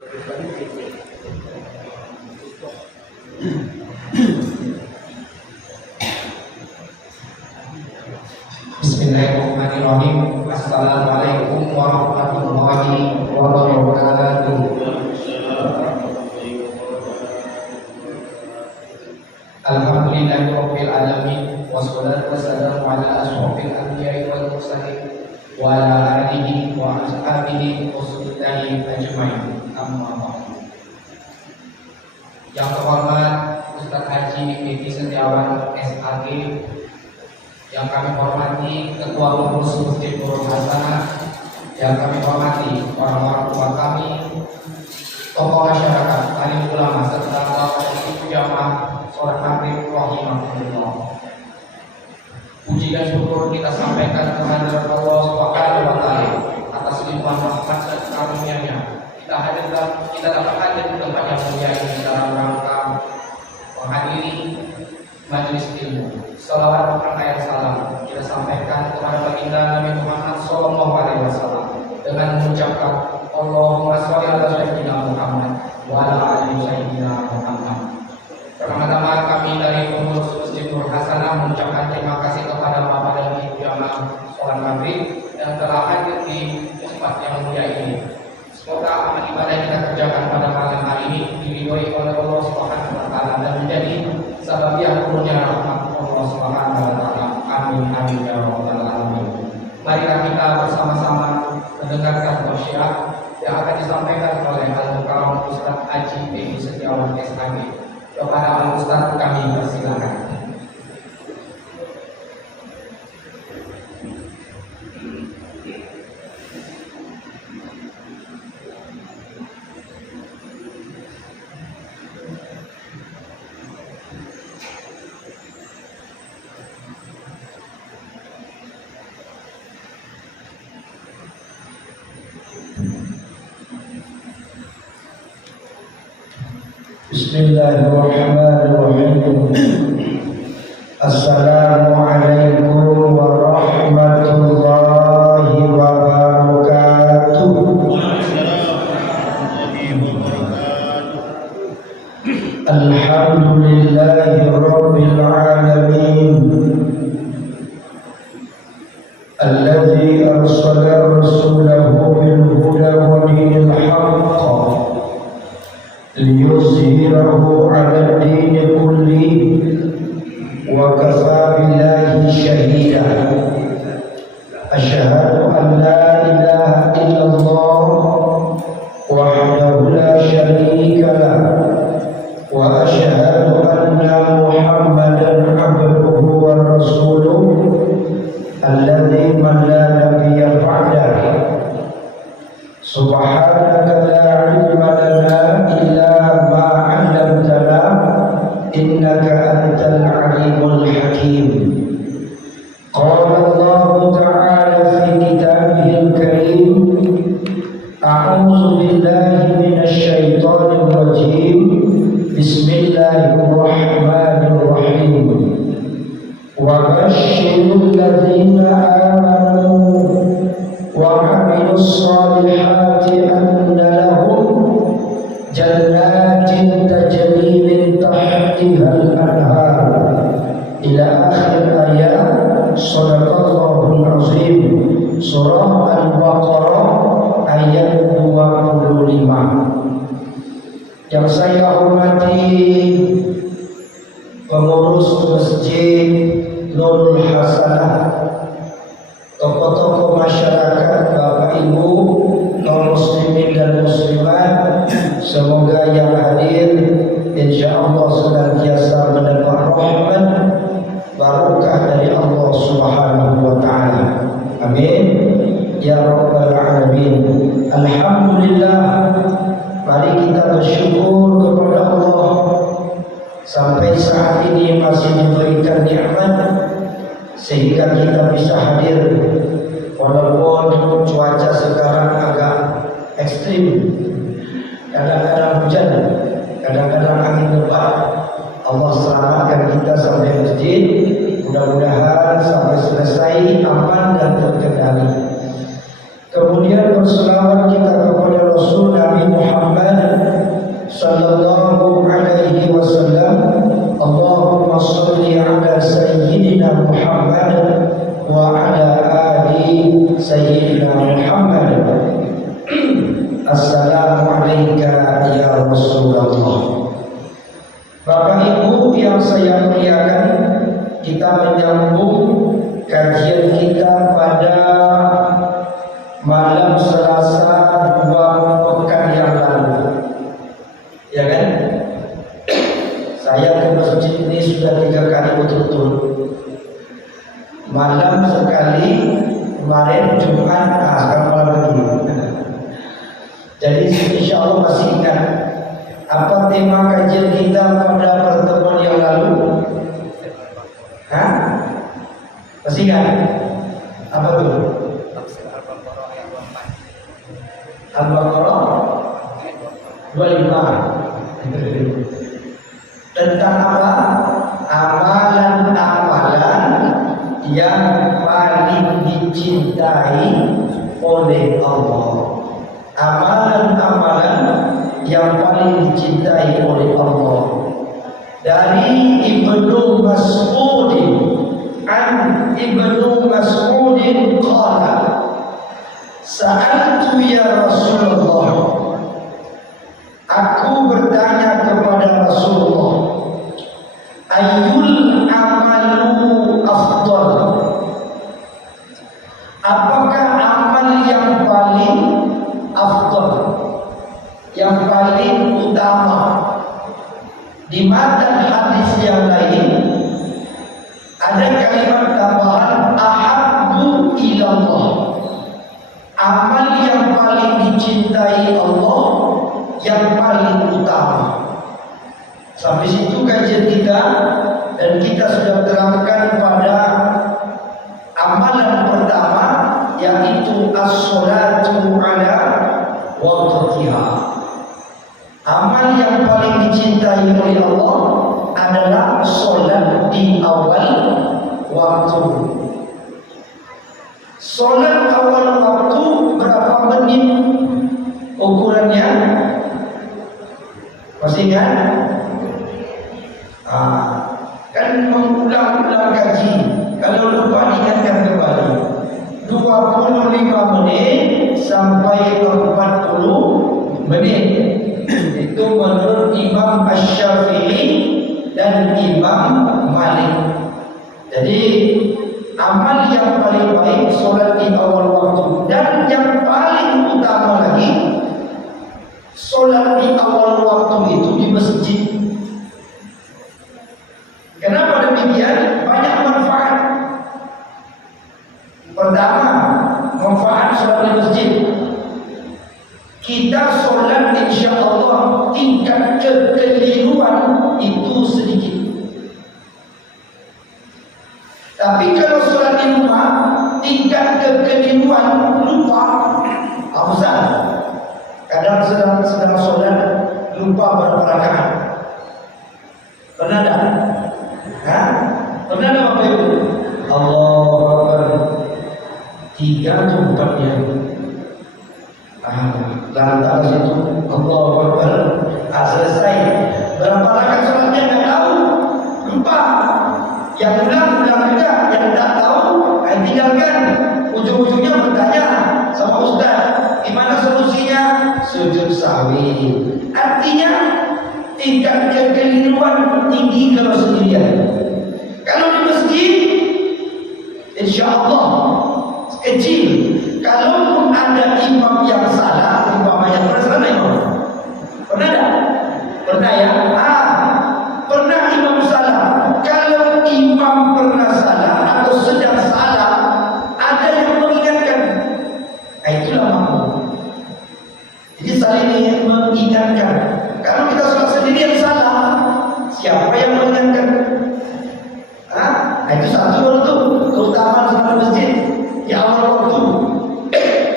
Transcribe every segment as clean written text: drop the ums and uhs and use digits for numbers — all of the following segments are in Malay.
Bismillahirrahmanirrahim. Assalamualaikum warahmatullahi wabarakatuh. Alhamdulillahirabbil alamin wassalatu wassalamu ala asyrofil anbiya'i wal mursalin wa ala alihi wa ashabihi wasallama ajmain. Amma ba'du. Yang terhormat Ustaz Haji Dedi Setiawan SAG, yang kami hormati Ketua Pengurus Masjid Nurul Hasanah, yang kami hormati orang-orang tua kami, tokoh masyarakat, alim ulama, serta bapak ibu jamaah sholat maghrib rahimahullah. Puji dan syukur kita sampaikan kehadirat Allah Subhanahu wa taala atas limpahan rahmat dan karunia-Nya. Kita dapat hadir di tempat yang mulia ini dalam rangka menghadiri majelis ilmu. Salawat dan salam kita sampaikan kepada baginda Nabi Muhammad SAW dengan mengucapkan Allahumma sholli ala sayyidina Muhammad wa ala ali sayyidina Muhammad. Pertama-tama kami dari pengurus Masjid Nurul Hasanah mengucapkan terima kasih kepada Bapak dan Ibu jamaah sholat maghrib yang telah hadir di tempat yang mulia ini. Semoga amal ibadah yang kita kerjakan pada malam hari ini diridhoi oleh Allah Subhanahu wa taala dan menjadi sababiah turunnya rahmat Allah Subhanahu wa taala. Amin amin ya rabbal alamin. Marilah kita bersama-sama mendengarkan wasiat yang akan disampaikan oleh Al-Mukarram Ustaz Haji Dedi Setiawan SAG. Kepada Al-Ustaz kami persilakan. Bismillahirrahmanirrahim. Assalamualaikum warahmatullahi wabarakatuh. Alhamdulillahi rabbil alamin, alladzi arsala rasulahu bil huda wa dinil haqq liyuzhirahu 'ala ad-din kulli wa kafaa billahi shahida. Asyhadu an la ilaha illallah wahdahu la syarika lah wa asyhadu anna Muhammadan 'abduhu wa rasuluh alladzi man la nabiyya ba'dahu. Subhanaka la ilma lana illa ma 'allamtana innaka antal alimul hakim. Qala Allah ta'ala fi kitabihil karim, a'udzu billahi minasy syaithanir rajim. Bismillahirrahmanirrahim. Wa basyiril ladzina amanu wa 'amilus shalihati anna lahum jannatin tajri min tahtihal anhar ila akhir ayat. Shadaqallahul azim. Surah Al-Baqarah ayat 25. Yang saya hormati pengurus Masjid Nurul Hasanah, tokoh-tokoh masyarakat, Bapak Ibu, kaum muslimin dan muslimat, semoga yang hadir insyaallah senantiasa mendapat rahmat barokah dari Allah Subhanahu wa taala. Amin ya rabbal alamin. Alhamdulillah, mari kita bersyukur kepada Allah sampai saat ini masih diberikan nikmat sehingga kita bisa hadir walaupun cuaca sekarang agak ekstrim, kadang-kadang hujan, kadang-kadang angin lebat. Allah selamatkan kita sampai masjid, mudah-mudahan sampai selesai aman dan terkendali. Kemudian berselawat kita kepada Rasul Nabi Muhammad Sayyidina Muhammad. Assalamualaikum ya Rasulullah. Bapak Ibu yang saya muliakan, kita menyambung kajian kita pada malam Selasa 2 pekan yang lalu. Ya kan? Saya ke masjid ini sudah 3 kali betul-betul. Malam sekali, kemarin Jumat, sekarang malam lagi. Jadi insya Allah masih ingat apa tema kajian kita pada pertemuan yang lalu? Hah? Masih ingat? Apa tuh? Al-Baqarah 25. Tentang apa? Amalan-amalan yang paling dicintai oleh Allah. Amalan-amalan yang paling dicintai oleh Allah. Dari Ibnu Mas'ud, Ibnu Mas'ud qala, sa'altu ya Rasulullah, aku bertanya kepada Rasulullah, ayyul amalu afdal, apakah amal yang paling afdal, yang paling utama? Di matan hadis yang lain ada kalimat tambahan ahabbu ilallah, amal yang paling dicintai Allah, yang paling utama. Sampai situ kajian kita, dan kita sudah terangkan pada amalan pertama, yaitu as-salatu ala waqtiha. Amal yang paling dicintai oleh Allah adalah solat di awal waktu. Solat awal waktu berapa menit ukurannya? Masih ingat? Kan mengulang-ulang kaji. Kalau lupa ingatkan kembali. 25 menit sampai 40 menit. Itu menurut Imam Asy-Syafi'i dan Imam Malik. Jadi amal yang paling baik solat di awal waktu, dan yang paling utama lagi solat di awal waktu itu di masjid. Kenapa demikian? Banyak manfaat. Pertama, manfaat solat di masjid. Kita solat insya Allah tingkat kekeliruan itu sedikit. Tapi kalau solat di rumah tingkat kekeliruan lupa besar. Kadang sedang solat lupa berapa rakaat. Pernah tak? Pernah tak Bapak Ibu? Allahu Akbar 3 atau 4 ya. Lantas itu Allahu Akbar, selesai. Berapa rakaat sholatnya nggak tahu, lupa. Yang ulang juga, yang tak tahu, tinggalkan. Ujung-ujungnya bertanya sama ustaz, gimana solusinya? Sujud sahwi. Artinya tingkat kekeliruan tinggi kalau sendirian. Kalau di masjid, insya Allah kecil. Kalaupun ada imam yang salah, umpamanya pernah salah imam? Pernah tak? Pernah ya? Pernah imam salah. Kalau imam pernah salah atau sedang salah, ada yang mengingatkan. Itulah makmum. Jadi saling mengingatkan. Kalau kita sholat sendiri yang salah, siapa yang mengingatkan? Itu satu waktu keutamaan sholat masjid di awal waktu.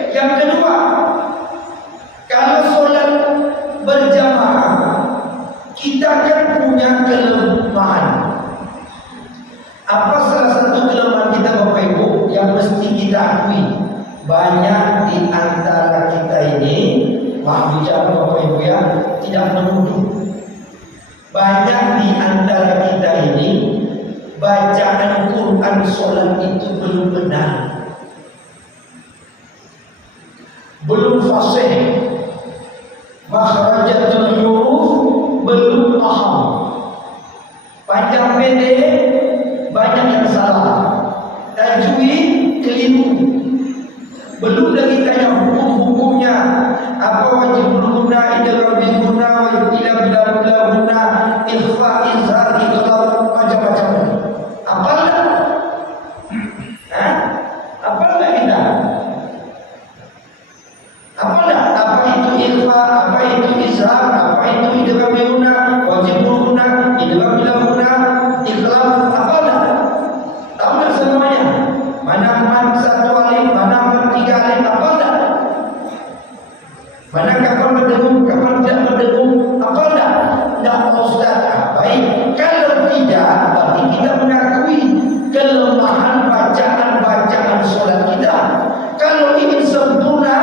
Yang kedua, kalau sholat berjamaah, kita kan punya kelemahan. Apa salah satu kelemahan kita Bapak Ibu yang mesti kita akui? Banyak di antara kita ini, maaf bicara Bapak Ibu ya, tidak menuduh. Banyak di antara kita ini bacaan Quran sholat itu belum benar. belum fasih, makhrajatul huruf belum paham, panjang pendek banyak yang salah, tajwid keliru, belum lagi tanya hukum-hukumnya, apa wajib guna, idgham bil guna, wajib bila guna, ikhfa, izhar, idgham, macam-macam. Hafal tak? Hafal tak kita? Hafal tak? Apa itu ikhfa, apa itu izhar, apa itu idgham bil guna, wajib guna, idgham bil guna, ikhlam, hafal tak? Tahu tak semuanya? Mana man satu alif, mana man tiga alif, hafal tak? Mana kapan berdengung, kapan tidak berdengung, hafal tak? Tak, Ustaz. Baik, kalau tidak, berarti kita mengakui kelemahan bacaan-bacaan solat kita. Kalau ingin sempurna,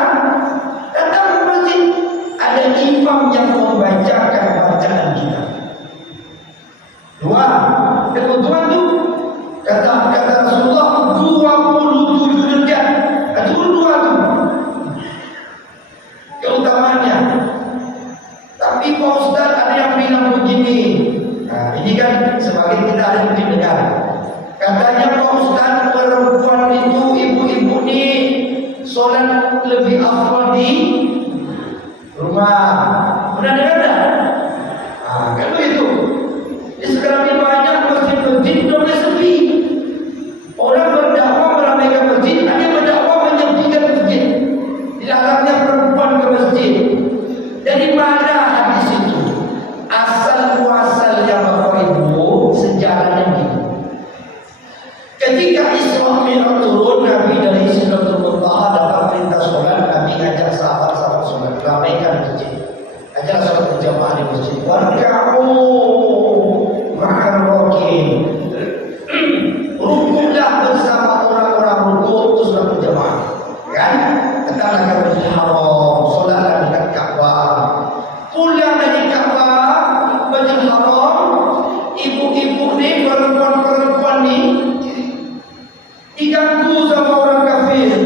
datang ke masjid, ada imam yang membacakan bacaan kita. Dua, kebutuhan itu kata Rasulullah 27 derajat. Itu dua tu keutamaannya. Tapi Pak Ustaz ada yang bilang begini. Nah, ini kan sebagai kita ada mungkin dengar. Katanya Pak Ustaz, perempuan itu, ibu-ibu ni solat lebih afdal di rumah. Pernah dengar tak? Kalau itu. Sekarang ini banyak masjid-masjid sudah mulai sepi. Orang berdakwah meramaikan masjid, ada yang berdakwah menyepikan masjid. Dilarangnya perempuan ke masjid. Dari mana hadis itu? Asal muasalnya Bapak Ibu, sejarahnya gitu. Ketika Isra Mi'raj turun, Nabi dari Sidratul Muntaha dapat perintah sholat. Nabi ngajak sahabat-sahabat sholat, ramaikan masjid. Ajak sholat berjamaah di masjid. Warka'u ma'ar rakin. Rukulah bersama orang-orang rukuk, itu sudah berjamaah. Kan? Datanglah ke Masjidil Haram, sholatlah dekat Ka'bah. Pulang dari Ka'bah, Masjidil Haram, ibu-ibu ni, perempuan-perempuan ni diganggu sama orang kafir.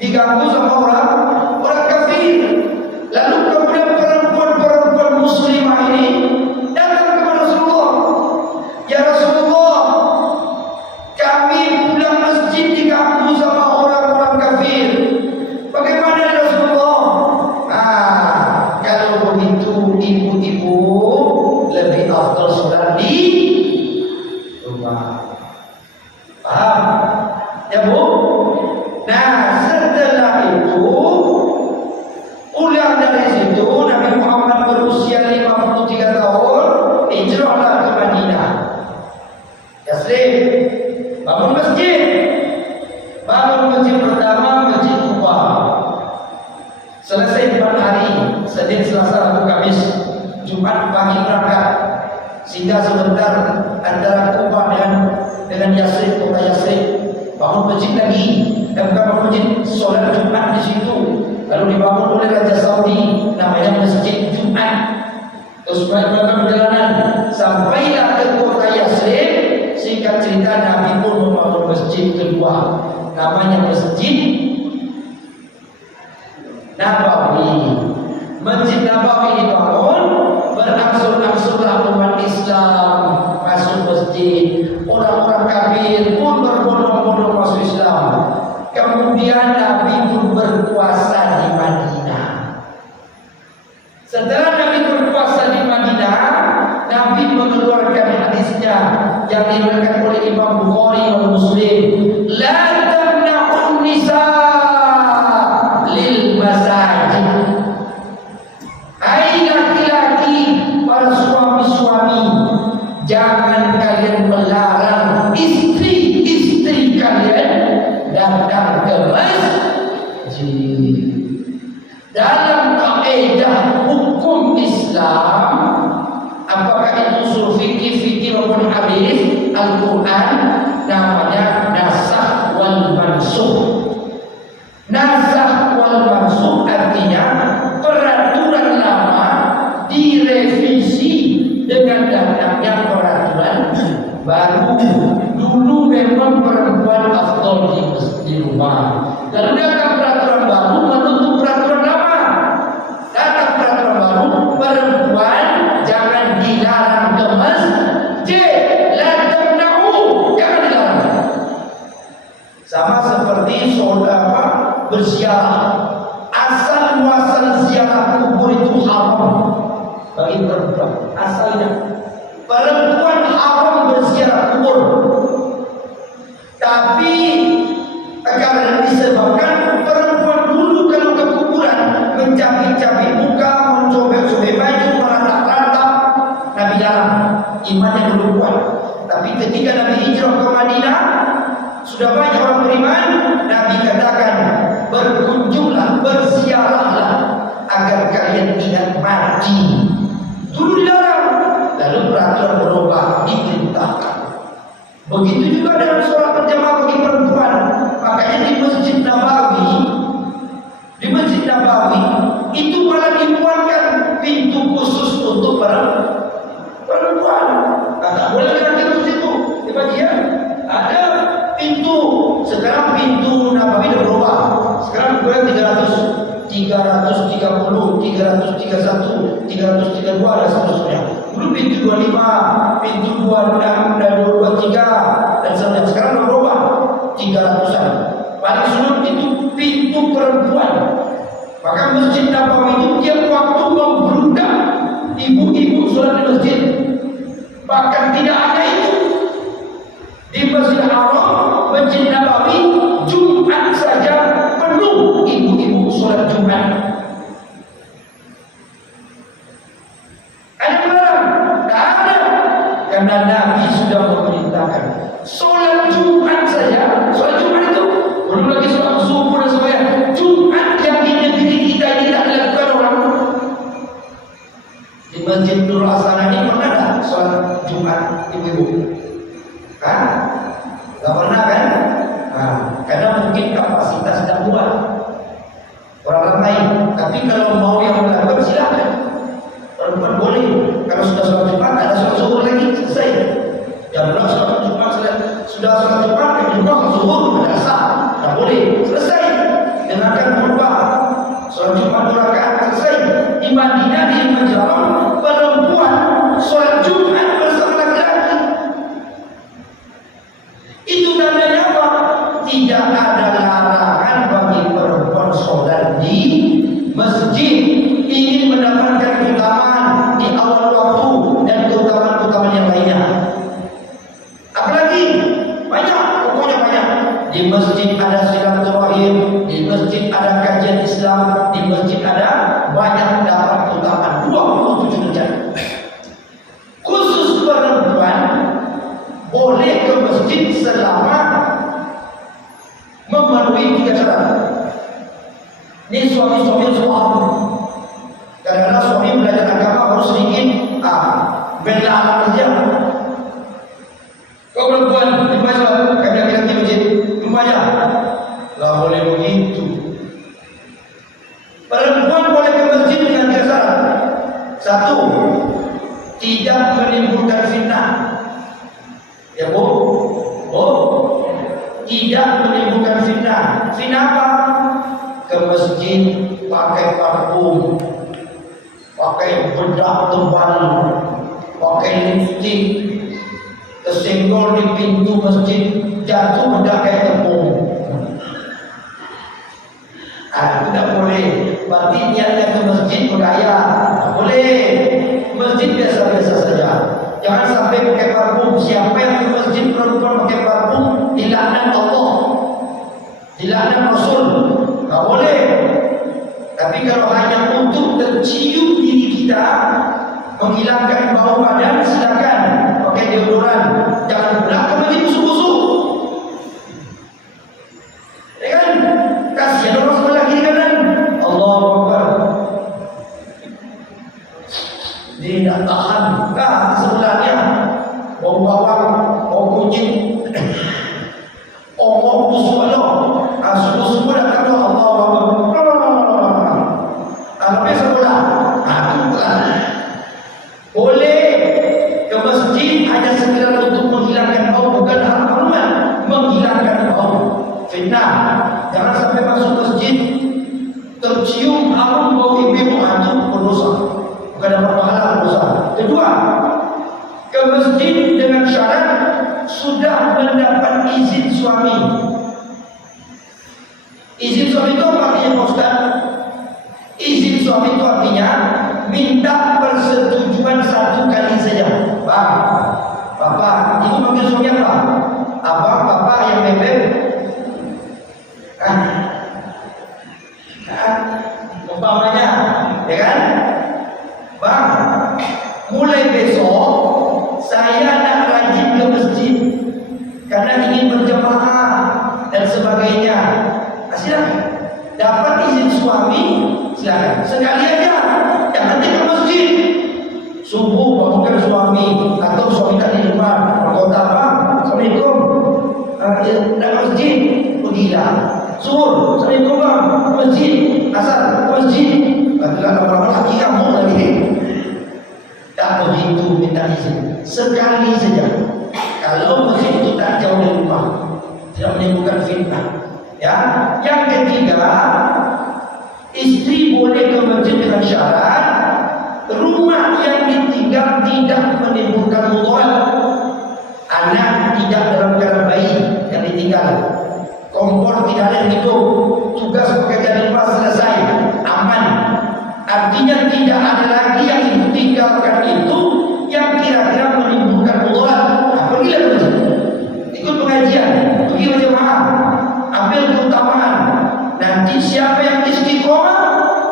Diganggu sama orang kafir. Lalu kemudian perempuan-perempuan muslimah ini datang kepada Rasulullah. Ya Rasulullah, kami pulang masjid diganggu sama orang-orang kafir. Bagaimana ya Rasulullah? Kalau begitu ibu-ibu lebih afdal sholat di rumah. Paham? Ya Bu? Nah, setelah itu pulang dari situ, Nabi Muhammad berusia 53 tahun, hijrahlah ke Madinah. Yasrib, bangun masjid. Bangun masjid pertama, Masjid Quba. Selesai 4 hari, Senin, Selasa, Rabu, Kamis, Jumat pagi berangkat. Sehingga sebentar antara Quba dengan Yasrib, kota Yasrib. Bangun masjid lagi, dan bukan bangun masjid, solat Jumat di situ. Lalu dibangun oleh Raja Saudi, namanya Masjid Jumat. Terus melakukan perjalanan sampailah ke kota Yasrib. Singkat cerita, Nabi pun membangun masjid kedua, namanya Masjid Nabawi. Masjid Nabawi dibangun, berangsur-angsurlah umat Islam masuk masjid. Orang-orang kafir pun berbondong-bondong masuk Islam. Kemudian Nabi pun berpuasa di Madinah. Setelah Nabi berpuasa di Madinah, Nabi mengeluarkan hadisnya yang diriwayatkan oleh Imam Bukhari dan Muslim. La tamna'un nisa lil masajid. Hai laki-laki, para suami-suami, jangan kalian melarang istri-istri kalian datang ke masjid. Dalam kaidah hukum Islam, apakah itu usul fikih maupun hadis, Al-Quran, namanya nasakh wal mansukh. Nasakh wal mansukh artinya peraturan lama direvisi dengan datangnya peraturan baru. Dulu memang perempuan afdol di rumah. Dan datang peraturan baru menutup peraturan lama. Datang peraturan baru, perempuan jangan dilarang ke masjid. La tamna'u, jangan dilarang. Sama seperti saudara berziarah. Asal muasal ziarah kubur itu haram bagi perempuan. Asalnya perempuan haram berziarah kubur. Tapi karena disebabkan perempuan dulu kalau ke kuburan mencabik-cabik muka, mencobek-cobek baju, meratap-ratap, Nabi larang. Imannya belum kuat. Tapi ketika Nabi hijrah ke Madinah, sudah banyak orang beriman. Nabi katakan, berkunjunglah, berziarahlah agar kalian ingat mati. Dulu dilarang, lalu peraturan berubah, diperintahkan. Begitu juga dalam sholat berjamaah bagi perempuan. Makanya di Masjid Nabawi itu malah dibuatkan pintu khusus untuk perempuan. Tak boleh lagi ke situ. Di bagian ada pintu. Sekarang pintu Nabawi sudah berubah. Sekarang berapa? 330, 331, 332 dan seterusnya. Dulu pintu 25, pintu 26 dan 23 dan seterusnya. Sekarang sudah berubah 300-an. Paling sulit itu pintu perempuan. Maka Masjid Nabawi itu tiap waktu membludak ibu-ibu sholat di masjid. Bahkan tidak ada itu di Masjid Haram, Masjid Nabawi Jumat saja penuh ibu-ibu sholat Jumat. Ada melarang? Tak ada, karena Nabi sudah memerintahkan sholat Jumat saja. Sholat Jumat itu belum lagi sholat subuh dan sebagainya. Jumat yang di negeri kita ini tak dilakukan orang. Di Masjid Nurul Hasanah ini pernah tak sholat Jumat ibu-ibu? Kan? Tak pernah kan? Nah, karena mungkin kapasitas tidak kuat orang ramai. Tapi kalau mau yang melakukan silakan. Perempuan boleh. Kalau sudah sholat Jumat, ada sholat zuhur lagi selesai. Janganlah sholat Jumat sudah sholat Jumat, kedua zuhur ada sah. Tak boleh. Selesai. Dengarkan khutbah. Sholat Jumat 2 rakaat selesai. Di Madinah di Majalah perempuan sholat Jumat bersama laki-laki. Itu tandanya apa? Tidak ada larangan bagi perempuan sholat di masjid. Ingin mendapatkan keutamaan di awal waktu dan keutamaan-keutamaan yang lainnya. Apalagi banyak, pokoknya banyak. Di masjid ada silaturahim, di masjid ada kajian Islam, di masjid ada banyak dapat keutamaan 27 derajat. Khusus perempuan boleh ke masjid selama memenuhi 3 syarat. Ini suami-suami yang suami. Karena suami belajar agama harus sedikit bela saja. Kau perempuan di masjid, kami laki-laki masjid, rumahnya tak boleh begitu. Perempuan boleh ke masjid dengan 3 syarat. 1, tidak menimbulkan fitnah. Ya bu, tidak menimbulkan fitnah. Fitnah apa? Ke masjid pakai parfum, pakai bedak tebal, pakai lipstik, kesenggol di pintu masjid, jatuh bedak kayak tepung. Tidak boleh. Berarti niatnya ke masjid bergaya. Tak boleh. Masjid biasa-biasa saja. Jangan sampai pakai parfum. Siapa yang ke masjid perempuan pakai parfum, dilaknat Allah, dilaknat Rasul. Tak boleh. Tapi kalau hanya untuk tercium diri kita, menghilangkan bau badan, silakan pakai deodoran. Jangan pula ke masjid busuk-busuk. Ya kan? Kasihan orang sebelah kiri kanan. Allahu Akbar. Dia tak tahan. Sebelahnya bau bawang, bau kunyit, bau busuk ada. Subuh-subuh datang doa Allahu Akbar. Sampai sekolah. Boleh ke masjid hanya sekedar untuk menghilangkan bau, bukan haram. suami itu apa artinya Pak Ustaz? Izin suami itu artinya minta persetujuan satu kali saja. Bang, Bapak, ibu panggil suami apa? Abang, Bapak yang bebek. Umpamanya, ya kan? Bang, mulai besok saya nak rajin ke masjid karena ingin berjamaah dan sebagainya. Silakan. Dapat izin suami, silakan. Sekali aja, jangan ke masjid. Subuh bangunkan suami atau suami tak di rumah. Berkata bang, Assalamualaikum. Nak ke masjid, pergilah. Subuh, Assalamualaikum bang, ke masjid. Asar, ke masjid. Katakan lama-lama lagi kamu lagi. Tak begitu minta izin. Sekali saja. Kalau masjid itu tak jauh dari rumah, tidak menimbulkan fitnah. Ya, yang ketiga, istri boleh ke masjid dengan syarat rumah yang ditinggal tidak menimbulkan mudarat. Anak tidak dalam keadaan bayi yang ditinggal, kompor tidak ada hidup, tugas pekerjaan rumah selesai, aman. Artinya tidak ada lagi yang ibu tinggalkan itu yang kira-kira menimbulkan mudarat. Pergilah ke masjid, ikut pengajian, pergi berjamaah, ambil keutamaan. Nanti siapa yang istiqomah,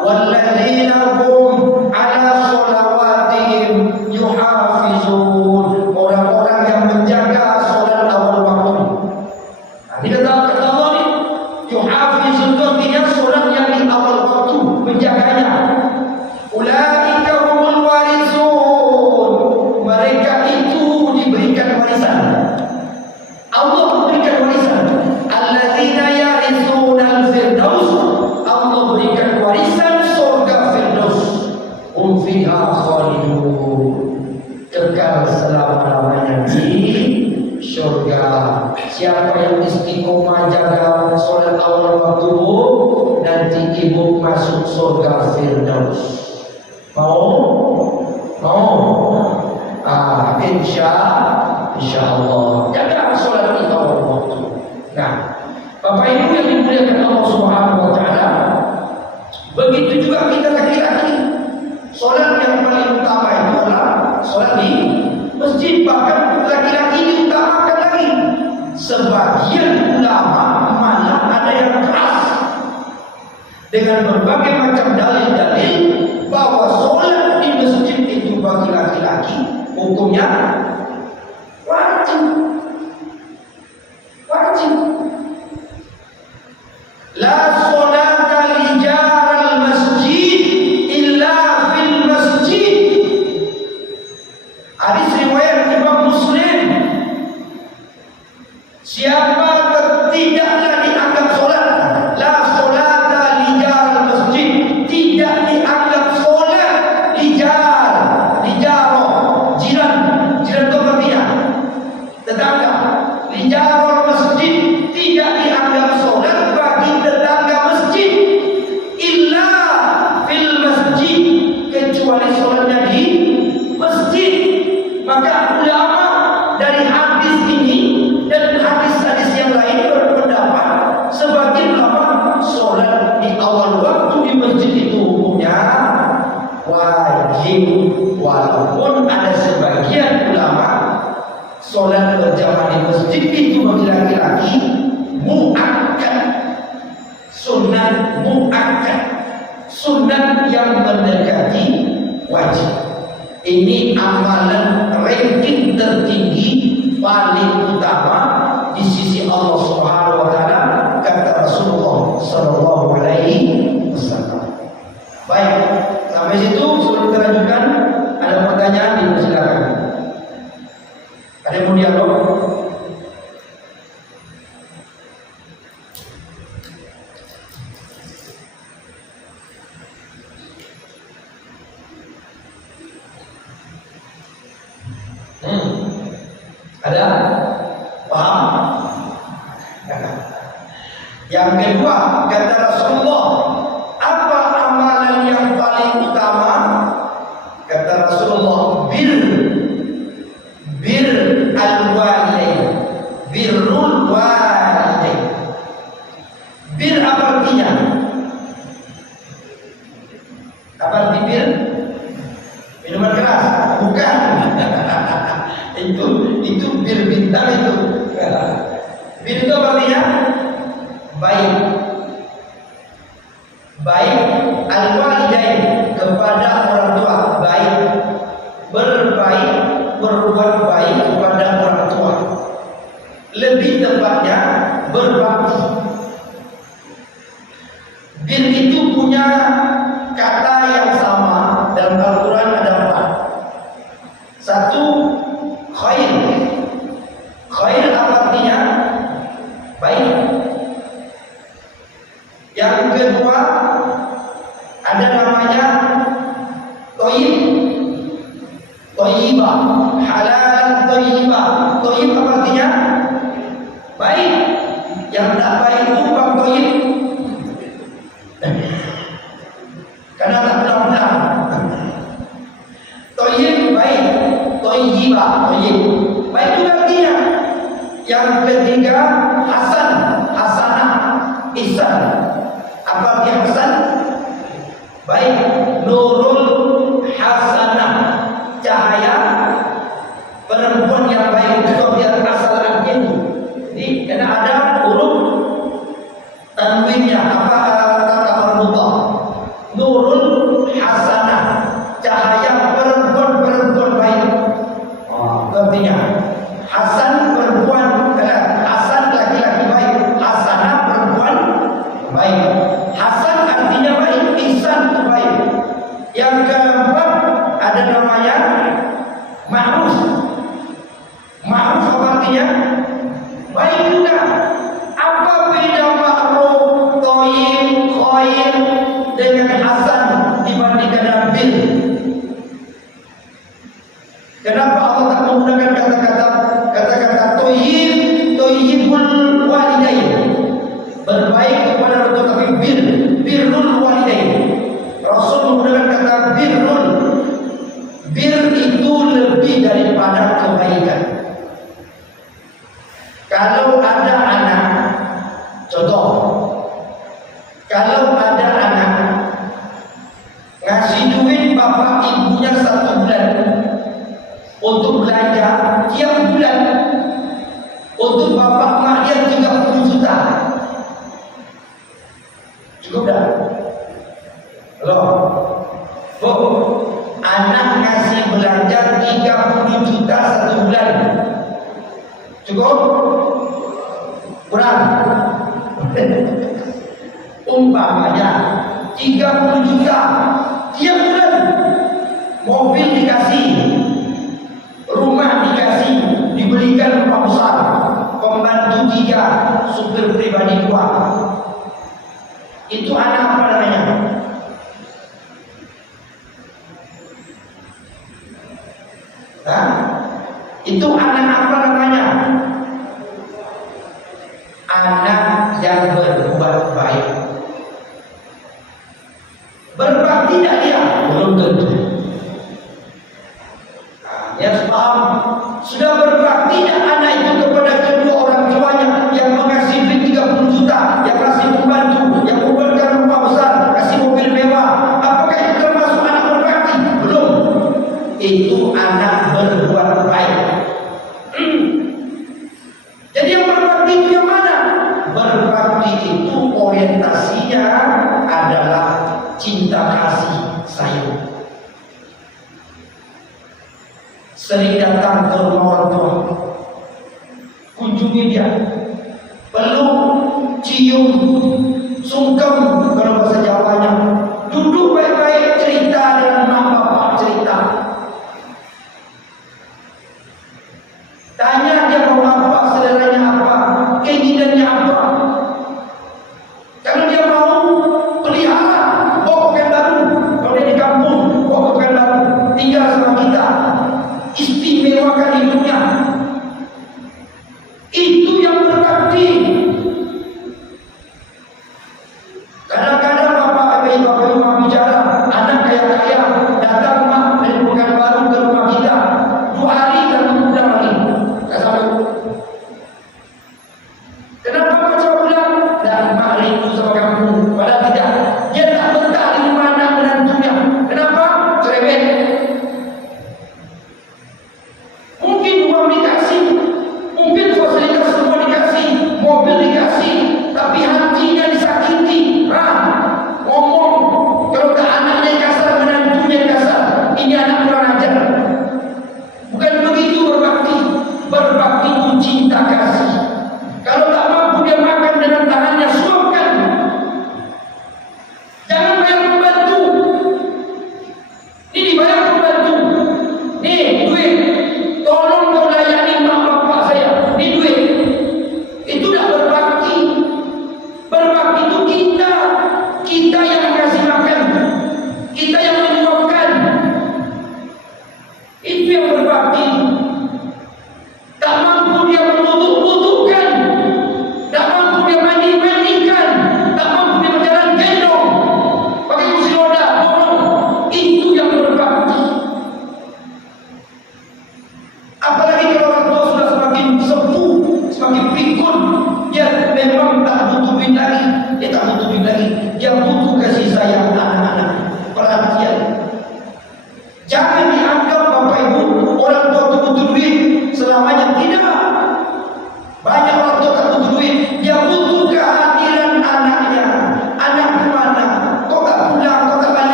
walladzina hum ala sholawatihim yuhafizun, orang-orang yang menjaga sholat awal waktu. Ini kata Allah ni, yuhafizun itu artinya sholat yang di awal waktu, menjaganya. Ulaika humul warisun, mereka itu diberikan warisan. Allah berikan warisan. Alladzina yarisuna al-firdaus, Allah berikan warisan surga firdaus. Hum fiha khalidun, kekal selama-lamanya di surga. Siapa yang istiqomah jaga sholat awal waktu, nanti ibu masuk surga firdaus. Mau? Insya Allah. Jaga sholat di awal waktu. Nah, Bapak Ibu yang dimuliakan Allah Subhanahu wa taala, begitu juga kita laki-laki. Sholat yang paling utama itu adalah sholat di masjid. Bahkan laki-laki diutamakan lagi. Sebagian ulama malah ada yang keras dengan berbagai macam dalil-dalil bahwa sholat di masjid itu bagi laki-laki hukumnya wajib. La sholata li jaral masjid illa fil masjid. Hadis riwayat Imam Muslim. Siapa tidaklah dianggap solat, la sholata li jaral masjid, tidak dianggap solat li jaro, jiran itu artinya tetangga. Li jaro masjid, tidak dianggap solat bagi tetangga masjid, illa fil masjid, kecuali solatnya di masjid. Maka ulama dari hadis ini dan hadis-hadis yang lain berpendapat, sebagian ulama solat di awal waktu di masjid itu hukumnya wajib, walaupun ada sebagian ulama solat berjamaah di masjid itu bagi laki-laki muakkad, sunat muakkad, sunat yang mendekati wajib. Ini amalan ranking tertinggi, paling utama di sisi Allah Subhanahu wa taala, kata Rasulullah sallallahu alaihi wasallam. Baik, sampai situ sebelum kita lanjutkan, ada pertanyaan, dipersilakan. Ada yang mau dialog? Ada? Paham? Yang kedua, kata Rasulullah, apa amalan yang paling utama? Kata Rasulullah, bir al-walidain, birrul walidain. Bir apa artinya? baik al-walidain kepada orang tua, baik berbuat baik kepada orang tua, lebih tepatnya berbakti. Bir itu punya kata yang sama dalam Al-Quran ada 4. Satu, khair. Khair apa artinya? Baik. Yang kedua ada namanya toyib, toyibah, halal toyibah. Toyib apa artinya? Baik. Yang tak baik itu bukan toyib, karena tak benar-benar. Toyib baik, toyibah, toyib baik itu artinya. Yang ketiga hasan, hasanah, ihsan. Apa arti hasan? Baik, nurul hasanah, cahaya perempuan yang baik. Itu biar asal artinya itu. Jadi karena ada huruf tanwinnya, apa kata marbuthah. Nurul hasanah, cahaya perempuan baik. Artinya hasan perempuan, hasan laki-laki baik, hasanah perempuan baik. Hasan artinya baik, ihsan itu baik. Yang keempat ada namanya ma'ruf. Ma'ruf apa artinya? Baik juga. Apa beda ma'ruf, thayyib, khair dengan hasan dibandingkan bil? Kenapa Allah tak menggunakan kata-kata thayyib, thayyibul walidain, berbaik kepada orang tua, tapi birrul walidain. Rasul menggunakan kata birrul. Bir itu lebih daripada kebaikan. Kalau ada anak, contoh, kalau ada anak ngasih duit bapak ibunya 1 bulan untuk belanja tiap bulan, untuk bapak mak dia 30 juta, cukup dah? Halo, Bu, anak ngasih belanja 30 juta 1 bulan, cukup? Kurang? Umpamanya 30 juta tiap bulan, mobil dikasih, rumah dikasih, dibelikan rumah besar, pembantu 3, supir pribadi 2. Itu anak apa namanya? Hah? Itu anak apa namanya? Anak yang berbuat baik. Berbakti tidak dia? Belum tentu. Dia harus paham. Sudah berbakti tidak anak itu kepada kedua orang tuanya yang mengasih duit 30 juta, yang kasih pembantu, yang memberikan rumah besar, kasih mobil mewah? Apakah itu termasuk anak berbakti? Belum. Itu anak berbuat baik. Jadi yang berbakti itu yang mana? Berbakti itu orientasinya adalah cinta kasih sayang. Sering datang ke rumah orang tua, kunjungi dia, peluk, cium, sungkem kalau bahasa Jawanya, duduk baik-baik, cerita dengan mak bapak, cerita. Tanya dia mau apa, seleranya apa, keinginannya apa. Kalau dia mau pelihara, bawa Pekanbaru. Kalau dia di kampung, bawa Pekanbaru, tinggal sama kita, istimewakan hidupnya. Itu yang berbakti. Karena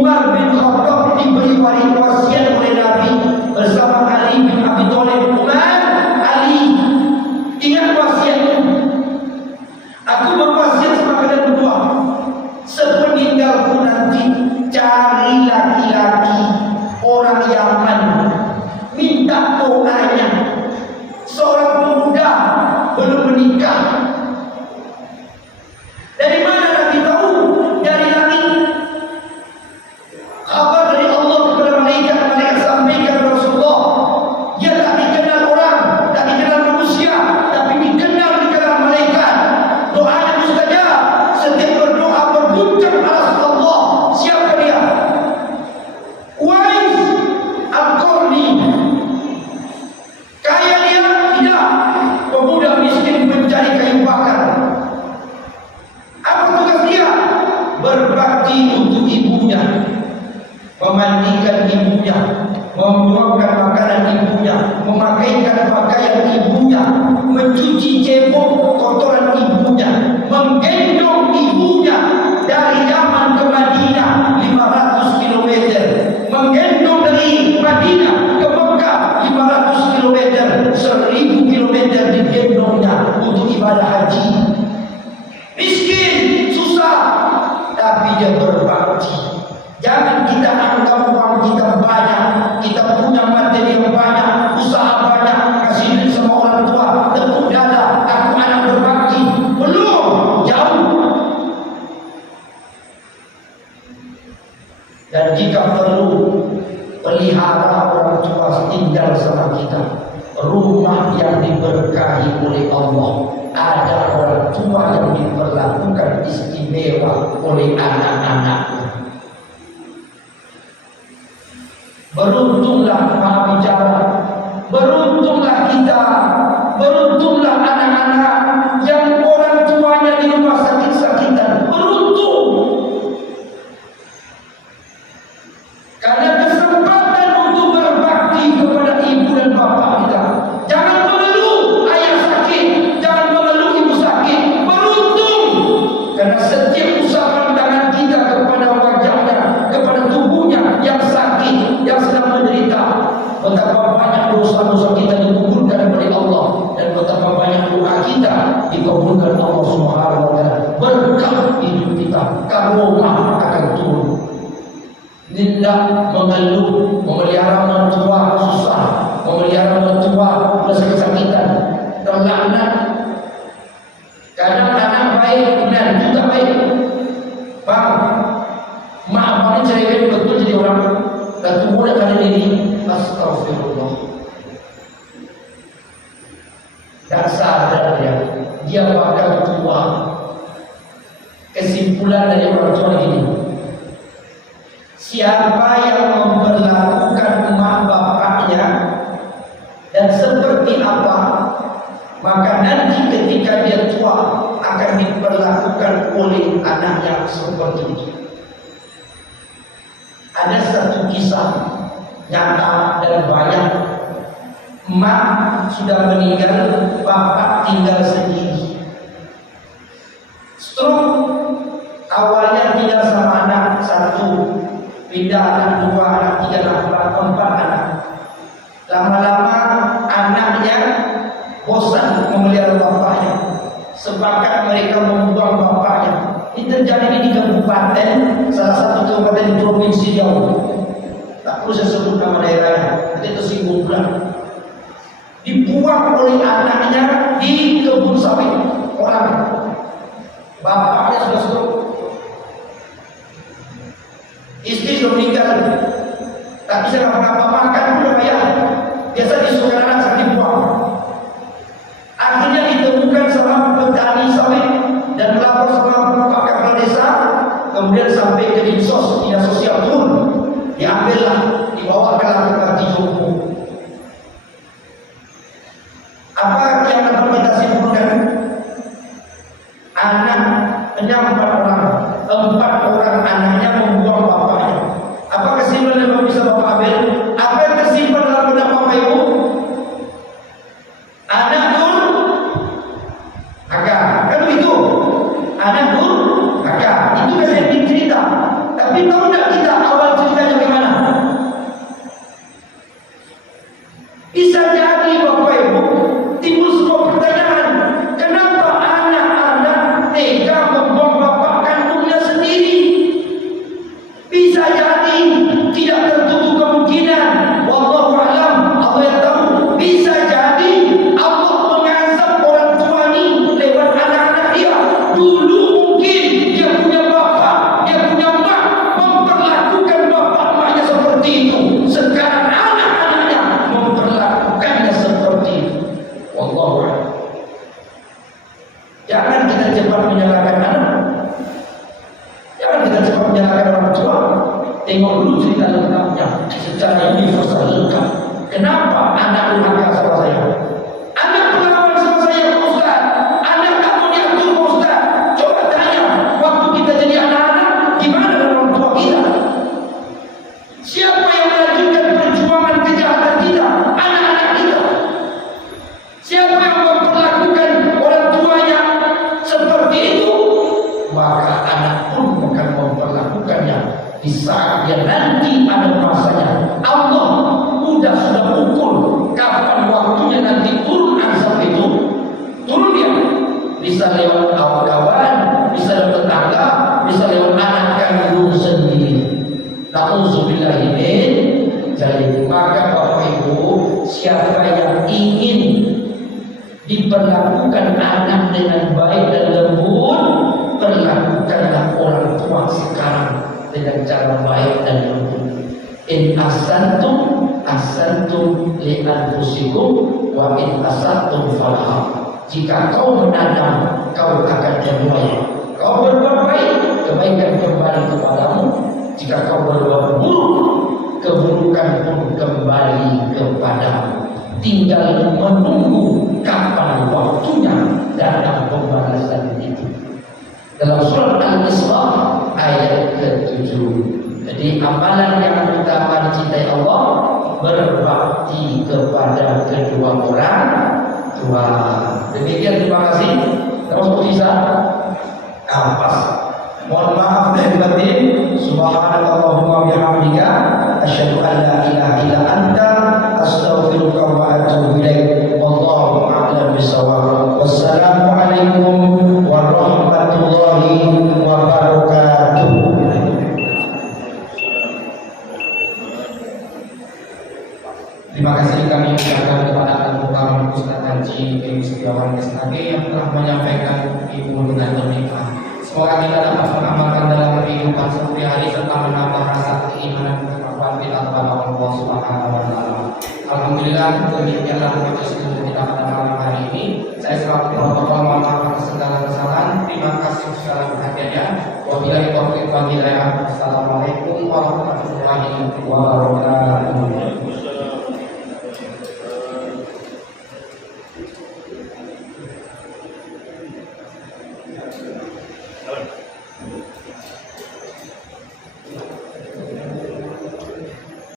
Umar bin Khattab diberi wasiat oleh Nabi bersama Ali bin Abi Thalib. Umar, Ali, ingat wasiatku. Aku berwasiat sama kalian berdua. Sepeninggalku nanti, cari laki-laki orang Yaman, minta doanya. Seorang pemuda belum menikah. Dari mana Nabi tahu? Dari langit. Kabar dari Allah kepada malaikat. Malaikat sampaikan kepada Rasulullah. Dia tak dikenal orang, tak dikenal manusia, tapi dikenal di kalangan malaikat. Doanya mustajab. Setiap berdoa berpuncak alas Allah. Siapa dia? Uwais Al-Qarni. Kaya dia? Tidak. Pemuda miskin mencari kayu bakar. Apa tugas dia? Berbakti untuk ibunya, memandikan ibunya, membuangkan makanan ibunya, memakaikan pakaian ibunya, mencuci cebok kotoran ibunya, menggendong ibunya dari Yaman ke Madinah 500 km, menggendong dari Madinah ke Mekah 500 km, 1000 km digendongnya untuk ibadah haji. Miskin, susah, tapi dia berbakti. Jangan kita anggap uang kita banyak, kita punya materi yang banyak, usaha banyak, kasih duit sama orang tua, tepuk dada, aku anak berbakti. Belum, jauh. Dan jika perlu, pelihara orang tua tinggal sama kita. Rumah yang diberkahi oleh Allah. Ada orang tua yang diperlakukan istimewa oleh anak-anaknya. Beruntunglah Maha Bicara, beruntunglah kita, beruntunglah anak-anak yang orang tuanya di rumah sakit-sakitan. Beruntung, karena kesempatan untuk berbakti kepada ibu dan bapak kita. Jangan mengeluh ayah sakit, jangan mengeluh ibu sakit. Beruntung, karena setiap usapan tangan kita kepada wajahnya, kepada tubuhnya yang sakit, yang sedang menderita, betapa banyak dosa-dosa kita dikabulkan oleh Allah, dan betapa banyak doa kita dikabulkan Allah Subhanahu wa taala. Berkah hidup kita, karomah akan turun. Tidak mengeluh, memelihara mertua susah, memelihara mertua plus kesakitan, terlaknat. Kadang anak baik, menantu tak baik. Bang, mak abang ni ceraikan betul jadi orang dan tumbuh pada diri. Astagfirullah. Tak sadar dia bakal tua. Kesimpulan dari orang tua ini, siapa yang memperlakukan emak bapaknya dan seperti apa, maka nanti ketika dia tua akan diperlakukan oleh anaknya seperti itu. Ada satu kisah nyata dan banyak. Emak sudah meninggal, bapak tinggal sendiri. Stroke, awalnya tinggal sama anak satu, pindah anak dua, anak tiga, anak empat anak. Lama-lama anaknya bosan memelihara bapaknya. Sepakat mereka membuang bapaknya. Ini terjadi di kabupaten, salah satu kabupaten di provinsi Riau. Tak perlu saya sebut nama daerahnya, nanti tersinggung pula. Dibuang oleh anaknya di kebun sawit orang. Bapaknya sudah stroke, istri sudah meninggal, tak bisa apa-apa, makan pun dah payah. Biasa disuruh anak sakit dibuang. Akhirnya ditemukan sama petani sawit dan melapor sama Pak Kepala Desa, kemudian sampai ke Dinsos, Dinas Sosial turun, diambillah, dibawa ke Panti Jompo. Apa yang dapat kita simpulkan? Anak empat orang anaknya membuang bapaknya. Apa kesimpulan yang bisa Bapak ambil? Apa yang tersimpan dalam benak Bapak Ibu? Tengok dulu cerita lengkapnya secara universal lengkap. Kenapa anak durhaka sama saya? Anak melawan sama saya, Pak Ustaz. Anak tak mau diatur, Pak Ustaz. Coba tanya, waktu kita jadi anak-anak, gimana dengan orang tua kita? Siapa yang melanjutkan perjuangan kejahatan kita? Anak-anak kita. Siapa yang memperlakukan orang tuanya seperti itu? Maka anak pun akan memperlakukannya di saat dia nanti ada masanya. Allah sudah ukur kapan waktunya nanti turun azab itu. Turun dia. Bisa lewat kawan-kawan, bisa lewat tetangga, bisa lewat anak kandung sendiri. Na'udzubillahi min dzalik. Maka Bapak Ibu, siapa yang ingin diperlakukan anak dengan baik dan lembut, perlakukanlah orang tua sekarang dengan cara baik dan lembut. In asantum li anfusikum wa in asantum falaha. Jika kau menanam, kau akan menuai. Kau berbuat baik, kebaikan kembali kepadamu. Jika kau berbuat buruk, keburukan pun kembali kepadamu. Tinggal menunggu kapan waktunya datang pembalasan itu. Dalam surat Al-Isra ayat ke-7. Jadi amalan yang utama dicintai Allah, berbakti kepada kedua orang tua. Demikian, terima kasih. Terus bisa pas. Mohon maaf lahir batin. Subhanallahumma bihamdika asyhadu an la ilaha illa anta astaghfiruka wa atubu ilaik. Wallahu a'lam bishawab. Wassalamualaikum warahmatullahi wabarakatuh. Terima kasih kami ucapkan kepada Al-Mukarram Ustaz Haji Edi Setiawan SAG yang telah menyampaikan ilmu dengan bermanfaat. Semoga kita dapat mengamalkan dalam kehidupan sehari-hari serta menambah rasa keimanan dan ketakwaan kita kepada Allah Subhanahu wa taala. Alhamdulillah, demikianlah majelis ilmu kita pada malam hari ini. Saya selaku protokol mohon maaf atas segala kesalahan. Terima kasih segala perhatiannya. Wabillahi taufiq wal hidayah. Assalamualaikum warahmatullahi wabarakatuh.